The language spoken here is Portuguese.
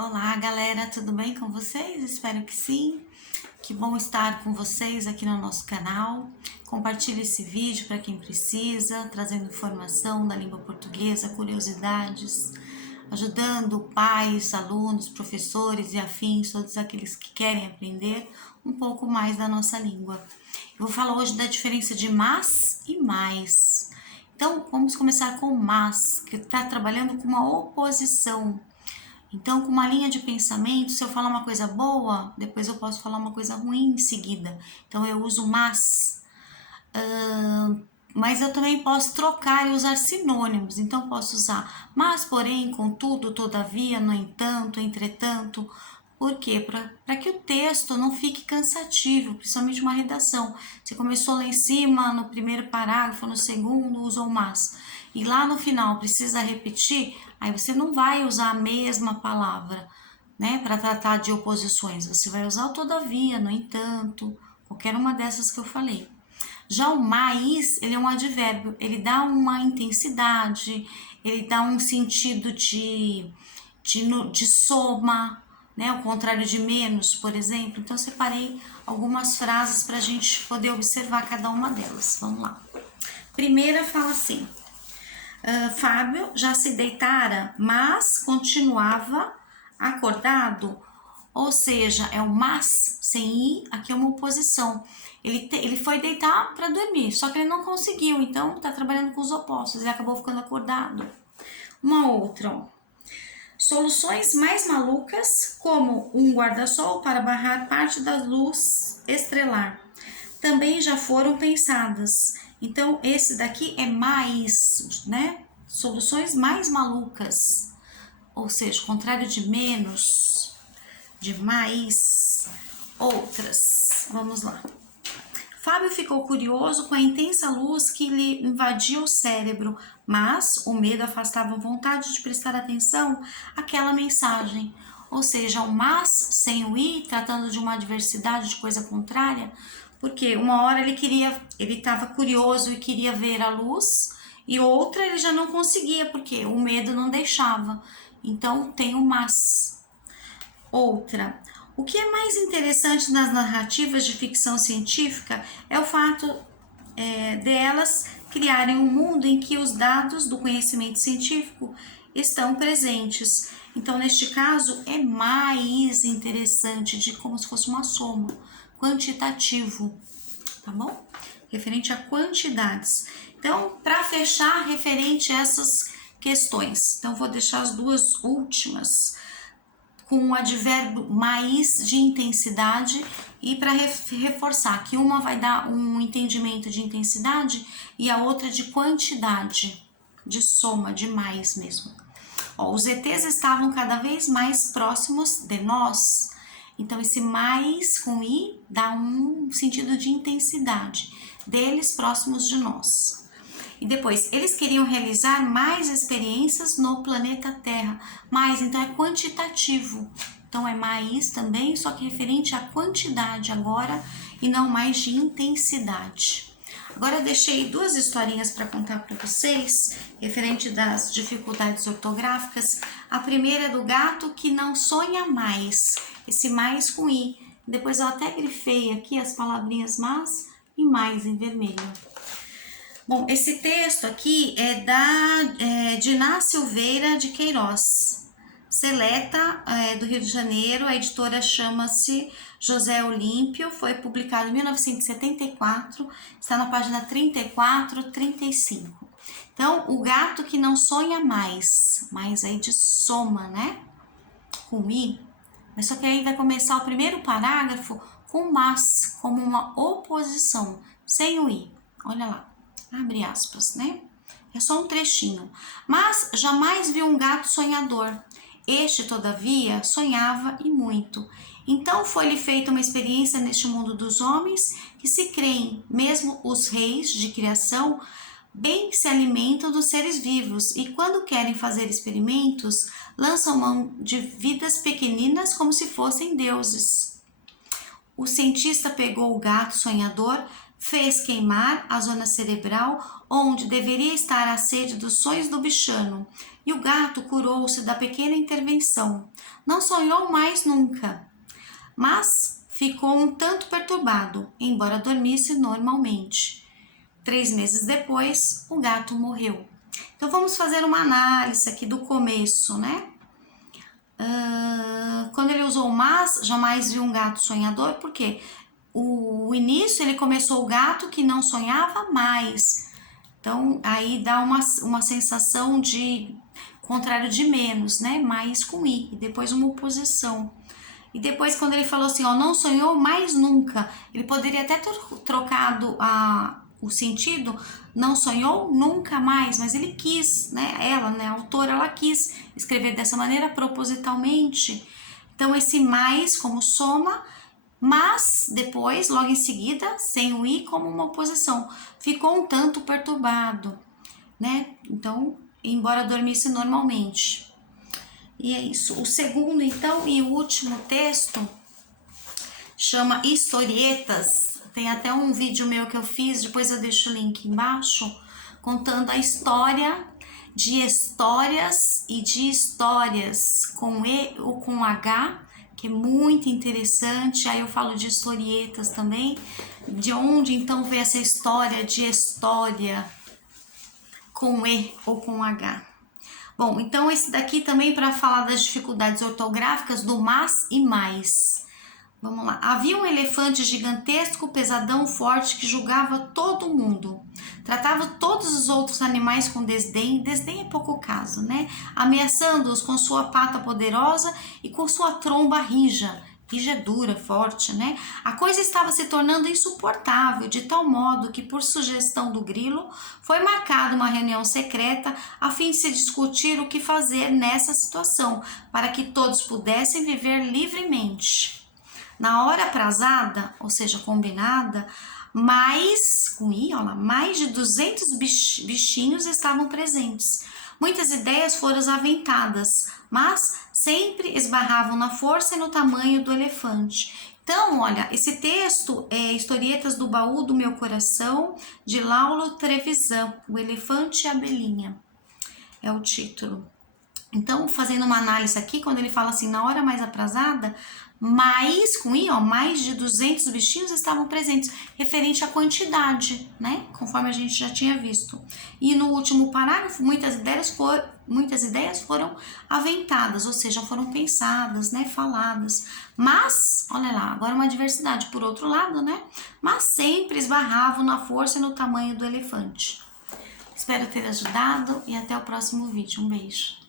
Olá, galera, tudo bem com vocês? Espero que sim. Que bom estar com vocês aqui no nosso canal. Compartilhe esse vídeo para quem precisa, trazendo informação da língua portuguesa, curiosidades, ajudando pais, alunos, professores e afins, todos aqueles que querem aprender um pouco mais da nossa língua. Eu vou falar hoje da diferença de mas e mais. Então, vamos começar com mas, que está trabalhando com uma oposição. Então, com uma linha de pensamento, se eu falar uma coisa boa, depois eu posso falar uma coisa ruim em seguida. Então, eu uso mas. Mas eu também posso trocar e usar sinônimos. Então, posso usar mas, porém, contudo, todavia, no entanto, entretanto. Por quê? Para que o texto não fique cansativo, principalmente uma redação. Você começou lá em cima, no primeiro parágrafo, no segundo, usou mas. E lá no final precisa repetir, aí você não vai usar a mesma palavra, né? Para tratar de oposições. Você vai usar o todavia, no entanto, qualquer uma dessas que eu falei. Já o mais, ele é um advérbio, ele dá uma intensidade, ele dá um sentido de soma, né? O contrário de menos, por exemplo. Então, eu separei algumas frases para a gente poder observar cada uma delas. Vamos lá. Primeira fala assim: Fábio já se deitara, mas continuava acordado. Ou seja, é o mas sem i, aqui é uma oposição. Ele foi deitar para dormir, só que ele não conseguiu, então está trabalhando com os opostos, ele acabou ficando acordado. Uma outra, ó. Soluções mais malucas, como um guarda-sol para barrar parte da luz estrelar, também já foram pensadas. Então, esse daqui é mais, né? Soluções mais malucas, ou seja, contrário de menos, de mais, outras. Vamos lá. Fábio ficou curioso com a intensa luz que lhe invadia o cérebro, mas o medo afastava a vontade de prestar atenção àquela mensagem. Ou seja, o mas sem o i, tratando de uma adversidade, de coisa contrária, porque uma hora ele estava curioso e queria ver a luz, e outra ele já não conseguia, porque o medo não deixava. Então tem o mas. Outra. O que é mais interessante nas narrativas de ficção científica é o fato delas criarem um mundo em que os dados do conhecimento científico estão presentes. Então, neste caso, é mais interessante, de como se fosse uma soma, quantitativo, tá bom? Referente a quantidades. Então, para fechar, referente a essas questões. Então, vou deixar as duas últimas com o advérbio mais de intensidade e para reforçar que uma vai dar um entendimento de intensidade e a outra de quantidade, de soma, de mais mesmo. Ó, os ETs estavam cada vez mais próximos de nós, então esse mais com i dá um sentido de intensidade, deles próximos de nós. E depois, eles queriam realizar mais experiências no planeta Terra. Mais, então, é quantitativo. Então, é mais também, só que referente à quantidade agora e não mais de intensidade. Agora, eu deixei duas historinhas para contar para vocês, referente das dificuldades ortográficas. A primeira é do gato que não sonha mais. Esse mais com i. Depois, eu até grifei aqui as palavrinhas mas e mais em vermelho. Bom, esse texto aqui é da Diná Silveira de Queiroz, Seleta, do Rio de Janeiro. A editora chama-se José Olímpio, foi publicado em 1974, está na página 34, 35. Então, o gato que não sonha mais aí de soma, né? Com i. Mas só que aí vai começar o primeiro parágrafo com mas, como uma oposição, sem o i. Olha lá. Abre aspas, né? É só um trechinho. Mas jamais vi um gato sonhador. Este, todavia, sonhava e muito. Então foi-lhe feita uma experiência neste mundo dos homens que se creem, mesmo os reis de criação, bem se alimentam dos seres vivos e quando querem fazer experimentos, lançam mão de vidas pequeninas como se fossem deuses. O cientista pegou o gato sonhador, fez queimar a zona cerebral onde deveria estar a sede dos sonhos do bichano, e o gato curou-se da pequena intervenção. Não sonhou mais nunca, mas ficou um tanto perturbado, embora dormisse normalmente. 3 meses depois, o gato morreu. Então vamos fazer uma análise aqui do começo, né? Quando ele usou o mas, jamais viu um gato sonhador, porque o início ele começou o gato que não sonhava mais. Então aí dá uma sensação de contrário de menos, né? Mais com i, e depois uma oposição. E depois quando ele falou assim, ó, não sonhou mais nunca, ele poderia até ter trocado o sentido, não sonhou nunca mais, mas ele quis, né? Ela, né, a autora, ela quis escrever dessa maneira propositalmente. Então esse mais como soma, mas depois, logo em seguida, sem o i como uma oposição. Ficou um tanto perturbado, né? Então, embora dormisse normalmente. E é isso. O segundo, então, e último texto chama Historietas. Tem até um vídeo meu que eu fiz, depois eu deixo o link embaixo, contando a história de histórias e de histórias com E ou com H, que é muito interessante. Aí eu falo de historietas também, de onde então veio essa história de história com E ou com H. Bom, então esse daqui também para falar das dificuldades ortográficas do mas e mais. Vamos lá. Havia um elefante gigantesco, pesadão, forte, que julgava todo mundo. Tratava todos os outros animais com desdém. Desdém é pouco caso, né? Ameaçando-os com sua pata poderosa e com sua tromba rija. Rija é dura, forte, né? A coisa estava se tornando insuportável, de tal modo que, por sugestão do grilo, foi marcada uma reunião secreta a fim de se discutir o que fazer nessa situação, para que todos pudessem viver livremente. Na hora aprazada, ou seja, combinada, mais de 200 bichinhos estavam presentes. Muitas ideias foram aventadas, mas sempre esbarravam na força e no tamanho do elefante. Então, olha, esse texto é Historietas do Baú do Meu Coração, de Laulo Trevisan, O Elefante e a Abelhinha, é o título. Então, fazendo uma análise aqui, quando ele fala assim, na hora mais aprazada, mais de 200 bichinhos estavam presentes, referente à quantidade, né? Conforme a gente já tinha visto. E no último parágrafo, muitas ideias foram aventadas, ou seja, foram pensadas, né? Faladas. Mas, olha lá, agora uma diversidade por outro lado, né? Mas sempre esbarravam na força e no tamanho do elefante. Espero ter ajudado e até o próximo vídeo. Um beijo.